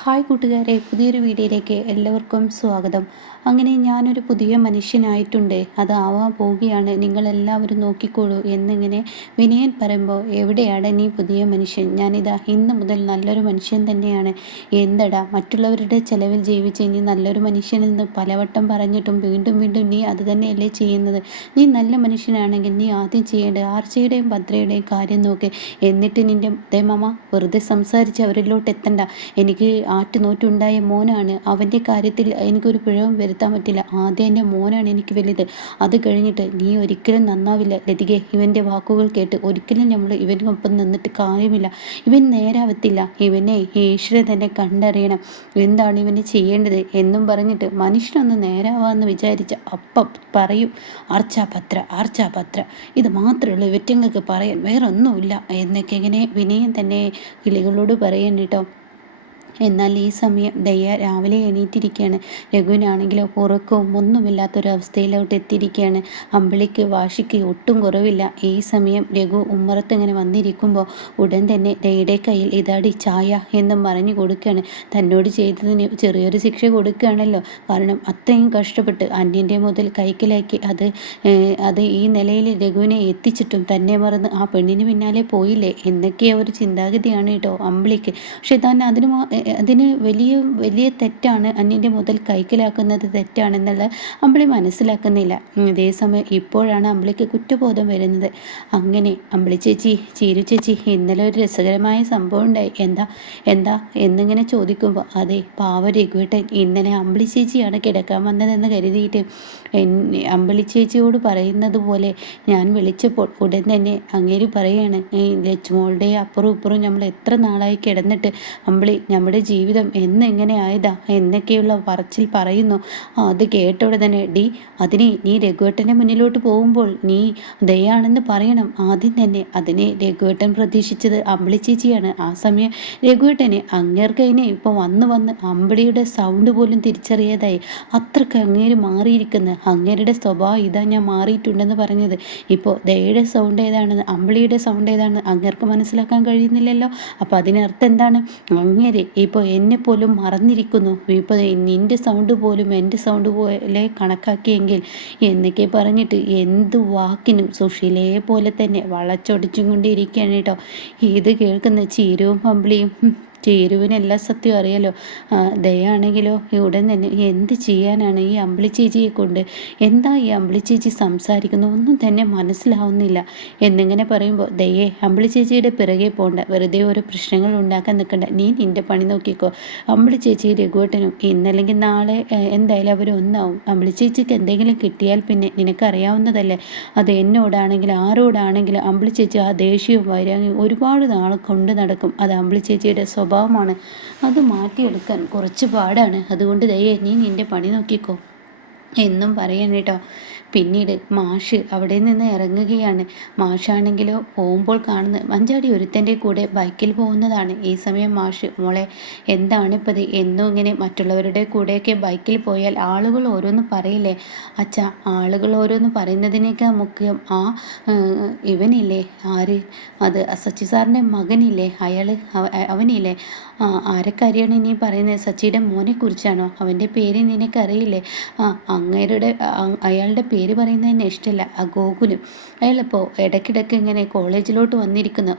Hi കൂട്ടുകാരെ, പുതിയൊരു വീഡിയോയിലേക്ക് എല്ലാവർക്കും സ്വാഗതം. അങ്ങനെ ഞാനൊരു പുതിയ മനുഷ്യനായിട്ടുണ്ട്, അതാവാൻ പോവുകയാണ്, നിങ്ങളെല്ലാവരും നോക്കിക്കോളൂ എന്നിങ്ങനെ വിനയൻ പറയുമ്പോൾ, എവിടെയാണ് നീ പുതിയ മനുഷ്യൻ? ഞാനിതാ ഇന്ന് മുതൽ നല്ലൊരു മനുഷ്യൻ തന്നെയാണ്. എന്തടാ മറ്റുള്ളവരുടെ ചെലവിൽ ജീവിച്ച് നീ നല്ലൊരു മനുഷ്യനെന്ന് പലവട്ടം പറഞ്ഞിട്ടും വീണ്ടും വീണ്ടും നീ അത് തന്നെയല്ലേ ചെയ്യുന്നത്? നീ നല്ല മനുഷ്യനാണെങ്കിൽ നീ ആദ്യം ചെയ്യേണ്ടത് ആർച്ചയുടെയും ഭദ്രയുടെയും കാര്യം നോക്ക്. എന്നിട്ട് നിൻ്റെ ദേമമ്മ വെറുതെ സംസാരിച്ച് അവരിലോട്ട് എത്തണ്ട. എനിക്ക് ആറ്റുനോറ്റുണ്ടായ മോനാണ്. അവൻ്റെ കാര്യത്തിൽ എനിക്കൊരു പിഴവും വരുത്താൻ പറ്റില്ല. ആദ്യം എൻ്റെ മോനാണ് എനിക്ക് വലുത്. അത് കഴിഞ്ഞിട്ട് നീ ഒരിക്കലും നന്നാവില്ല ലതികെ. ഇവൻ്റെ വാക്കുകൾ കേട്ട് ഒരിക്കലും നമ്മൾ ഇവനൊപ്പം നിന്നിട്ട് കാര്യമില്ല. ഇവൻ നേരാവത്തില്ല. ഇവനെ ഈശ്വരൻ തന്നെ കണ്ടറിയണം. എന്താണ് ഇവന് ചെയ്യേണ്ടത് എന്നും പറഞ്ഞിട്ട് മനുഷ്യനൊന്ന് നേരാവാന്ന് വിചാരിച്ച അപ്പം പറയും ആർച്ചാപത്ര ആർച്ചാപത്ര. ഇത് മാത്രമേ ഉള്ളൂ ഇവറ്റങ്ങൾക്ക് പറയാൻ, വേറൊന്നുമില്ല എന്നൊക്കെ ഇങ്ങനെ വിനയം തന്നെ കിളികളോട് പറയാൻ കേട്ടോ. എന്നാൽ ഈ സമയം ദയ രാവിലെ എണീറ്റിരിക്കുകയാണ്. രഘുവിനാണെങ്കിലോ ഉറക്കവും ഒന്നുമില്ലാത്തൊരവസ്ഥയിലോട്ട് എത്തിയിരിക്കുകയാണ്. അമ്പിളിക്ക് വാശിക്ക് ഒട്ടും കുറവില്ല. ഈ സമയം രഘു ഉമ്മറത്ത് ഇങ്ങനെ വന്നിരിക്കുമ്പോൾ ഉടൻ തന്നെ ദയയുടെ കയ്യിൽ ഇതാടി ചായ എന്നും പറഞ്ഞു കൊടുക്കുകയാണ്. തന്നോട് ചെയ്തതിന് ചെറിയൊരു ശിക്ഷ കൊടുക്കുകയാണല്ലോ. കാരണം അത്രയും കഷ്ടപ്പെട്ട് അന്യൻ്റെ മുതൽ കൈക്കലാക്കി അത് ഈ നിലയിൽ രഘുവിനെ എത്തിച്ചിട്ടും തന്നെ മറന്ന് ആ പെണ്ണിന് പിന്നാലെ പോയില്ലേ എന്നൊക്കെ ഒരു ചിന്താഗതിയാണ് കേട്ടോ അമ്പിളിക്ക്. പക്ഷെ താൻ അതിന് വലിയ വലിയ തെറ്റാണ്, അന്യൻ്റെ മുതൽ കൈക്കലാക്കുന്നത് തെറ്റാണെന്നുള്ള അമ്പിളി മനസ്സിലാക്കുന്നില്ല. അതേസമയം ഇപ്പോഴാണ് അമ്പിളിക്ക് കുറ്റബോധം വരുന്നത്. അങ്ങനെ അമ്പിളി ചേച്ചി, ചീരു ചേച്ചി, ഇന്നലെ ഒരു രസകരമായ സംഭവം ഉണ്ടായി. എന്താ എന്താ എന്നിങ്ങനെ ചോദിക്കുമ്പോൾ, അതെ പാവ രഘുവേട്ടൻ ഇന്നലെ അമ്പിളി ചേച്ചിയാണ് കിടക്കാൻ വന്നതെന്ന് കരുതിയിട്ട് അമ്പിളി ചേച്ചിയോട് പറയുന്നത് പോലെ ഞാൻ വിളിച്ചപ്പോൾ ഉടൻ തന്നെ അങ്ങേര് പറയാണ്, ഈ ലച്ചുമോളുടെ അപ്പുറവും ഇപ്പുറവും നമ്മൾ എത്ര നാളായി കിടന്നിട്ട് അമ്പിളി നമ്മുടെ ജീവിതം എന്നെങ്ങനെ ആയതാ എന്നൊക്കെയുള്ള പറച്ചിൽ പറയുന്നു. അത് കേട്ടോടെ തന്നെ അതിനെ നീ രഘുവേട്ടൻ്റെ മുന്നിലോട്ട് പോകുമ്പോൾ നീ ദയാണെന്ന് പറയണം ആദ്യം തന്നെ. അതിനെ രഘുവേട്ടൻ പ്രതീക്ഷിച്ചത് അമ്പിളി ചേച്ചിയാണ്. ആ സമയം രഘുവേട്ടന് അങ്ങേർക്കതിനെ ഇപ്പോൾ വന്ന് അമ്പിളിയുടെ സൗണ്ട് പോലും തിരിച്ചറിയാതായി. അത്രയ്ക്ക് അങ്ങേര് മാറിയിരിക്കുന്നു. അങ്ങേരുടെ സ്വഭാവം ഇതാ ഞാൻ മാറിയിട്ടുണ്ടെന്ന് പറഞ്ഞത്. ഇപ്പോൾ ദയയുടെ സൗണ്ട് ഏതാണെന്ന് അമ്പിളിയുടെ സൗണ്ട് ഏതാണെന്ന് അങ്ങേർക്ക് മനസ്സിലാക്കാൻ കഴിയുന്നില്ലല്ലോ. അപ്പോൾ അതിനർത്ഥം എന്താണ്? അങ്ങേര് ഇപ്പോൾ എന്നെ പോലും മറന്നിരിക്കുന്നു. ഇപ്പോൾ നിൻ്റെ സൗണ്ട് പോലും എൻ്റെ സൗണ്ട് പോലെ കണക്കാക്കിയെങ്കിൽ എന്നൊക്കെ പറഞ്ഞിട്ട് എന്ത് വാക്കിനും സുശീലയെ പോലെ തന്നെ വളച്ചൊടിച്ചും കൊണ്ടിരിക്കുകയാണ് കേട്ടോ. ഇത് കേൾക്കുന്ന ചീരവും അമ്പിളിയും ചേരുവിനെല്ലാം സത്യം അറിയാലോ. ദയാണെങ്കിലോ ഉടൻ തന്നെ എന്ത് ചെയ്യാനാണ് ഈ അമ്പിളി ചേച്ചിയെ കൊണ്ട്? എന്താ ഈ അമ്പിളി ചേച്ചി സംസാരിക്കുന്നു ഒന്നും തന്നെ മനസ്സിലാവുന്നില്ല എന്നിങ്ങനെ പറയുമ്പോൾ, ദയേ അമ്പിളി ചേച്ചിയുടെ പിറകെ പോകണ്ട, വെറുതെ ഓരോ പ്രശ്നങ്ങൾ ഉണ്ടാക്കാൻ നിൽക്കണ്ട, നീ നിൻ്റെ പണി നോക്കിക്കോ. അമ്പിളി ചേച്ചി രഘുവേട്ടനും ഇന്നല്ലെങ്കിൽ നാളെ എന്തായാലും അവർ ഒന്നാവും. അമ്പിളി ചേച്ചിക്ക് എന്തെങ്കിലും കിട്ടിയാൽ പിന്നെ നിനക്കറിയാവുന്നതല്ലേ, അത് എന്നോടാണെങ്കിലും ആരോടാണെങ്കിലും അമ്പിളി ചേച്ചി ആ ദേഷ്യവും വൈരാഗ്യവും ഒരുപാട് നാൾ കൊണ്ട് നടക്കും. അത് അമ്പിളി ചേച്ചിയുടെ സ്വഭാവമാണ്. അത് മാറ്റിയെടുക്കാൻ കുറച്ച് പാടാണ്. അതുകൊണ്ട് ദയേ നീ നിൻ്റെ പണി നോക്കിക്കോ എന്നും പറയണം കേട്ടോ. പിന്നീട് മാഷ് അവിടെ നിന്ന് ഇറങ്ങുകയാണ്. മാഷാണെങ്കിലോ പോകുമ്പോൾ കാണുന്ന മഞ്ചാടി ഒരുത്തൻ്റെ കൂടെ ബൈക്കിൽ പോകുന്നതാണ്. ഈ സമയം മാഷ്, മോളെ എന്താണിപ്പത് എന്നും ഇങ്ങനെ മറ്റുള്ളവരുടെ കൂടെയൊക്കെ ബൈക്കിൽ പോയാൽ ആളുകൾ ഓരോന്ന് പറയില്ലേ അച്ഛാ? ആളുകൾ ഓരോന്ന് പറയുന്നതിനേക്കാൾ മുഖ്യം ഇവനില്ലേ, ആര്, അത് സച്ചി സാറിൻ്റെ മകനില്ലേ, അവനില്ലേ, ആരെക്കാര്യാണ് നീ പറയുന്നത്? സച്ചിയുടെ മോനെ കുറിച്ചാണോ? അവൻ്റെ പേര് നിനക്കറിയില്ലേ? അയാളുടെ പേര് പറയുന്നതിന് ഇഷ്ടമല്ല. ആ ഗോകുലും. അയാളിപ്പോൾ ഇടയ്ക്കിടയ്ക്ക് ഇങ്ങനെ കോളേജിലോട്ട് വന്നിരിക്കുന്ന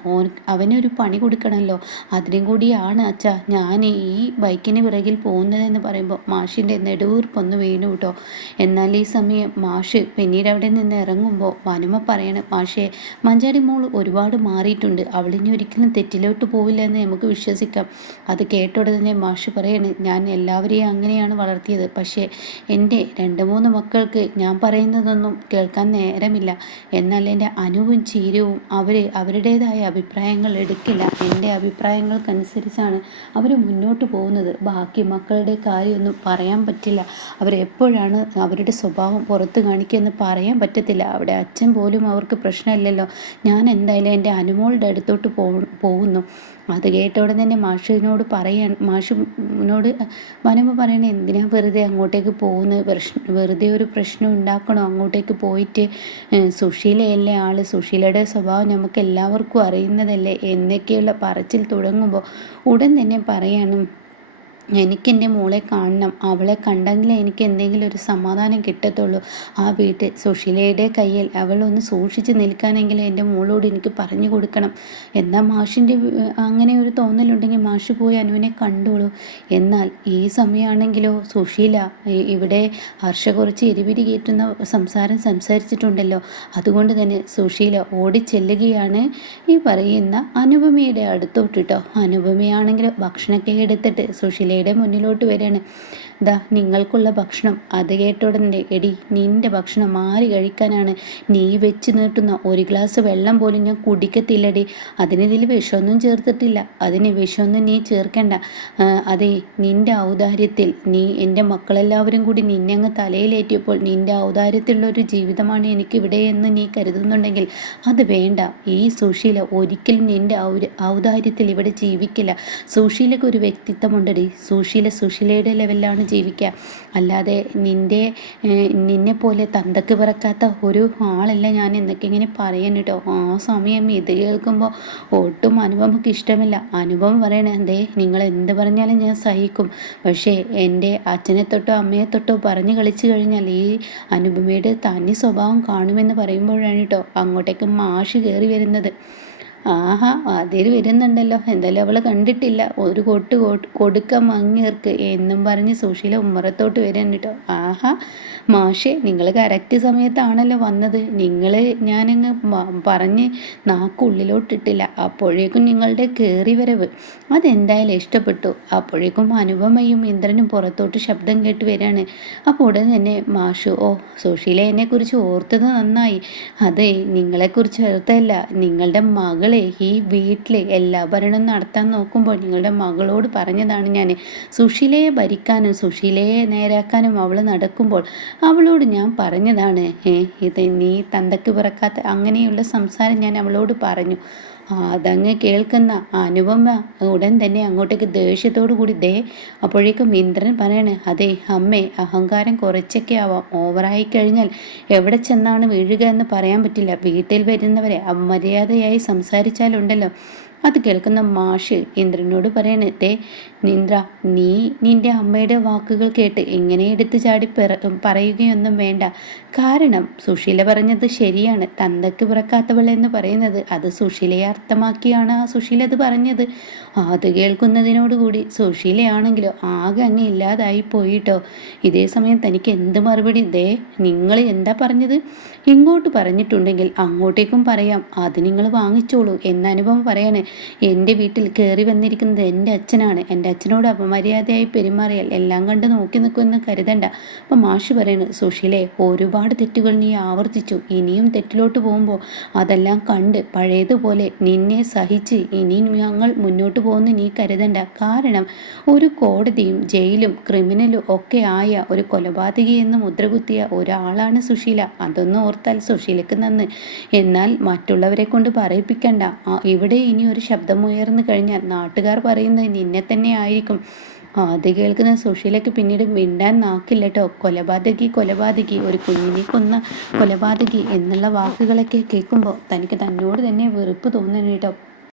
അവനൊരു പണി കൊടുക്കണമല്ലോ, അതിനും കൂടിയാണ് അച്ഛാ ഞാൻ ഈ ബൈക്കിന് പിറകിൽ പോകുന്നതെന്ന് പറയുമ്പോൾ മാഷിൻ്റെ നെടുവീർപ്പൊന്ന് വീണു കേട്ടോ. എന്നാൽ ഈ സമയം മാഷ് പിന്നീട് അവിടെ നിന്ന് ഇറങ്ങുമ്പോൾ വനുമ പറയണം, മാഷേ മഞ്ചാടി മോൾ ഒരുപാട് മാറിയിട്ടുണ്ട്, അവളിനി ഒരിക്കലും തെറ്റിലോട്ട് പോവില്ല എന്ന് നമുക്ക് വിശ്വസിക്കാം. അത് കേട്ടോടെ തന്നെ മാഷ് പറയാണ്, ഞാൻ എല്ലാവരെയും അങ്ങനെയാണ് വളർത്തിയത്, പക്ഷേ എൻ്റെ 2-3 മക്കൾക്ക് ഞാൻ പറയുന്നതൊന്നും കേൾക്കാൻ നേരമില്ല. എന്നാൽ എൻ്റെ അനുവും ചീരവും അവരുടേതായ അഭിപ്രായങ്ങൾ എടുക്കില്ല. എൻ്റെ അഭിപ്രായങ്ങൾക്കനുസരിച്ചാണ് അവർ മുന്നോട്ട് പോകുന്നത്. ബാക്കി മക്കളുടെ കാര്യമൊന്നും പറയാൻ പറ്റില്ല. അവരെപ്പോഴാണ് അവരുടെ സ്വഭാവം പുറത്ത് കാണിക്കുകയെന്ന് പറയാൻ പറ്റത്തില്ല. അവിടെ അച്ഛൻ പോലും അവർക്ക് പ്രശ്നമില്ലല്ലോ. ഞാൻ എന്തായാലും എൻ്റെ അനുമോളുടെ അടുത്തോട്ട് പോകുന്നു. അത് കേട്ടോടെ തന്നെ മാഷിനോട് വനമ്മ പറയണേ, എന്തിനാ വെറുതെ അങ്ങോട്ടേക്ക് പോകുന്നത്? വെറുതെ ഒരു പ്രശ്നം ഉണ്ടാക്കണോ? അങ്ങോട്ടേക്ക് പോയിട്ട് സുശീലയല്ലേ ആള്, സുശീലയുടെ സ്വഭാവം നമുക്ക് എല്ലാവർക്കും അറിയുന്നതല്ലേ എന്നൊക്കെയുള്ള പറച്ചിൽ തുടങ്ങുമ്പോൾ ഉടൻ തന്നെ പറയാണ്, എനിക്കെൻ്റെ മോളെ കാണണം, അവളെ കണ്ടെങ്കിലേ എനിക്ക് എന്തെങ്കിലും ഒരു സമാധാനം കിട്ടത്തുള്ളൂ. ആ വീട്ടിൽ സുശീലയുടെ കയ്യിൽ അവളൊന്ന് സൂക്ഷിച്ച് നിൽക്കാനെങ്കിലും എൻ്റെ മോളോട് എനിക്ക് പറഞ്ഞു കൊടുക്കണം. എന്നാൽ മാഷിൻ്റെ അങ്ങനെ ഒരു തോന്നലുണ്ടെങ്കിൽ മാഷ് പോയി അനുവിനെ കണ്ടോളൂ. എന്നാൽ ഈ സമയമാണെങ്കിലോ സുശീല ഇവിടെ ഹർഷ കുറച്ച് എരിപിരി കയറ്റുന്ന സംസാരിച്ചിട്ടുണ്ടല്ലോ. അതുകൊണ്ട് തന്നെ സുശീല ഓടിച്ചെല്ലുകയാണ് ഈ പറയുന്ന അനുപമയുടെ അടുത്തോട്ടിട്ടോ. അനുപമയാണെങ്കിൽ ഭക്ഷണമൊക്കെ എടുത്തിട്ട് സുശീലയുടെ മുന്നിലോട്ട് വരികയാണ്. ദാ നിങ്ങൾക്കുള്ള ഭക്ഷണം. അത് കേട്ടോടനെ എടി നിൻ്റെ ഭക്ഷണം ആര് കഴിക്കാനാണ്? നീ വെച്ച് നീട്ടുന്ന ഒരു ഗ്ലാസ് വെള്ളം പോലും ഞാൻ കുടിക്കത്തില്ലടി. അതിനിതിൽ വിഷമൊന്നും ചേർത്തിട്ടില്ല. അതിന് വിഷമൊന്നും നീ ചേർക്കണ്ട. അതെ, നിൻ്റെ ഔദാര്യത്തിൽ എൻ്റെ മക്കളെല്ലാവരും കൂടി നിന്നെ അങ്ങ് തലയിലേറ്റിയപ്പോൾ നിൻ്റെ ഔദാര്യത്തിലുള്ളൊരു ജീവിതമാണ് എനിക്കിവിടെ എന്ന് നീ കരുതുന്നുണ്ടെങ്കിൽ അത് വേണ്ട. ഈ സുശീല ഒരിക്കലും നിൻ്റെ ഔദാര്യത്തിൽ ഇവിടെ ജീവിക്കില്ല. സുശീലക്ക് ഒരു വ്യക്തിത്വമുണ്ടടി. സുശീലയുടെ ലെവലിലാണ് ജീവിക്കുക. അല്ലാതെ നിന്നെ പോലെ തന്തക്ക് പിറക്കാത്ത ഒരു ആളല്ല ഞാൻ എന്നൊക്കെ ഇങ്ങനെ പറയാൻ കേട്ടോ. ആ സമയം ഇത് കേൾക്കുമ്പോൾ ഒട്ടും അനുപമയ്ക്ക് ഇഷ്ടമില്ല. അനുപമ പറയണേ, എന്തേ നിങ്ങൾ എന്ത് പറഞ്ഞാലും ഞാൻ സഹിക്കും. പക്ഷേ എൻ്റെ അച്ഛനെ തൊട്ടോ അമ്മയെ തൊട്ടോ പറഞ്ഞു കളിച്ചു കഴിഞ്ഞാൽ ഈ അനുപമയുടെ തനി സ്വഭാവം കാണുമെന്ന് പറയുമ്പോഴാണ് കേട്ടോ അങ്ങോട്ടേക്ക് മാഷ് കയറി വരുന്നത്. ആഹാ, അതിൽ വരുന്നുണ്ടല്ലോ. എന്തായാലും അവൾ കണ്ടിട്ടില്ല. ഒരു കൊടുക്ക മങ്ങിയർക്ക് എന്നും പറഞ്ഞ് സുശീല ഉമ്മറത്തോട്ട് വരാൻ കേട്ടോ. ആഹാ മാഷേ, നിങ്ങൾ കറക്റ്റ് സമയത്താണല്ലോ വന്നത്. ഞാനങ്ങ് പറഞ്ഞ് നാക്കുള്ളിലോട്ടിട്ടില്ല. അപ്പോഴേക്കും നിങ്ങളുടെ കയറി വരവ് അതെന്തായാലും ഇഷ്ടപ്പെട്ടു. അപ്പോഴേക്കും അനുപമയും ഇന്ദ്രനും പുറത്തോട്ട് ശബ്ദം കേട്ട് വരികയാണ്. അപ്പോൾ ഉടൻ തന്നെ മാഷു, ഓ സുശീല എന്നെക്കുറിച്ച് ഓർത്തത് നന്നായി. അതെ, നിങ്ങളെക്കുറിച്ച് ഓർത്തല്ല, നിങ്ങളുടെ മകളെ ഈ വീട്ടിൽ എല്ലാ ഭരണം നടത്താൻ നോക്കുമ്പോൾ നിങ്ങളുടെ മകളോട് പറഞ്ഞതാണ് ഞാൻ. സുശീലയെ ഭരിക്കാനും സുശീലയെ നേരാക്കാനും അവൾ നടക്കുമ്പോൾ അവളോട് ഞാൻ പറഞ്ഞതാണ്, ഇത് നീ തന്തക്ക് പിറക്കാത്ത അങ്ങനെയുള്ള സംസാരം ഞാൻ അവളോട് പറഞ്ഞു. അതങ്ങ് കേൾക്കുന്ന അനുപമ ഉടൻ തന്നെ അങ്ങോട്ടേക്ക് ദേഷ്യത്തോടു കൂടി അപ്പോഴേക്കും ഇന്ദ്രൻ പറയണേ, അതെ അമ്മേ, അഹങ്കാരം കുറച്ചൊക്കെ ആവാം. ഓവറായി കഴിഞ്ഞാൽ എവിടെ ചെന്നാണ് വീഴുക എന്ന് പറയാൻ പറ്റില്ല. വീട്ടിൽ വരുന്നവരെ അമര്യാദയായി സംസാരിച്ചാലുണ്ടല്ലോ. അത് കേൾക്കുന്ന മാഷ് ഇന്ദ്രനോട് പറയണേ, ഇന്ദ്ര, നീ നിൻ്റെ അമ്മയുടെ വാക്കുകൾ കേട്ട് ഇങ്ങനെ എടുത്തു ചാടി പറയുകയൊന്നും വേണ്ട. കാരണം സുശീല പറഞ്ഞത് ശരിയാണ്. തന്തക്ക് പിറക്കാത്തവൾ എന്ന് പറയുന്നത് അത് സുശീലയെ അർത്ഥമാക്കിയാണ് ആ സുശീല അത് പറഞ്ഞത്. അത് കേൾക്കുന്നതിനോടുകൂടി സുശീലയാണെങ്കിലോ ആകെ അങ്ങ് ഇല്ലാതായി പോയിട്ടോ. ഇതേ സമയം തനിക്ക് എന്ത് മറുപടി? നിങ്ങൾ എന്താ പറഞ്ഞത്? ഇങ്ങോട്ട് പറഞ്ഞിട്ടുണ്ടെങ്കിൽ അങ്ങോട്ടേക്കും പറയാം, അത് നിങ്ങൾ വാങ്ങിച്ചോളൂ എന്ന് അനുപമ പറയാണ്. എൻ്റെ വീട്ടിൽ കയറി വന്നിരിക്കുന്നത് എൻ്റെ അച്ഛനാണ്. എൻ്റെ അച്ഛനോട് അപമര്യാദയായി പെരുമാറിയാൽ എല്ലാം കണ്ട് നോക്കി നിൽക്കുമെന്ന് കരുതണ്ട. അപ്പം മാഷ് പറയണ്, സുശീലേ, ഒരുപാട് തെറ്റുകൾ നീ ആവർത്തിച്ചു. ഇനിയും തെറ്റിലോട്ട് പോകുമ്പോൾ അതെല്ലാം കണ്ട് പഴയതുപോലെ നിന്നെ സഹിച്ച് ഇനിയും ഞങ്ങൾ മുന്നോട്ട് പോകുന്നു നീ കരുതണ്ട. കാരണം ഒരു കോടതിയും ജയിലും ക്രിമിനലും ഒക്കെ ആയ ഒരു കൊലപാതകി എന്ന് മുദ്രകുത്തിയ ഒരാളാണ് സുശീല. അതൊന്നും ഓർത്താൽ സുശീലക്ക് നന്ന്. എന്നാൽ മറ്റുള്ളവരെ കൊണ്ട് പറയിപ്പിക്കണ്ട. ഇവിടെ ഇനി ഒരു ശബ്ദമുയർന്നു കഴിഞ്ഞാൽ നാട്ടുകാർ പറയുന്നത് നിന്നെ തന്നെ ആയിരിക്കും. അത് കേൾക്കുന്ന സുശീലയ്ക്ക് പിന്നീട് മിണ്ടാൻ നാക്കില്ല കേട്ടോ. കൊലപാതകി, ഒരു കുഞ്ഞിനെ കൊന്ന കൊലപാതകി എന്നുള്ള വാക്കുകളൊക്കെ കേൾക്കുമ്പോൾ തനിക്ക് തന്നോട് തന്നെ വെറുപ്പ് തോന്നുന്നു കേട്ടോ.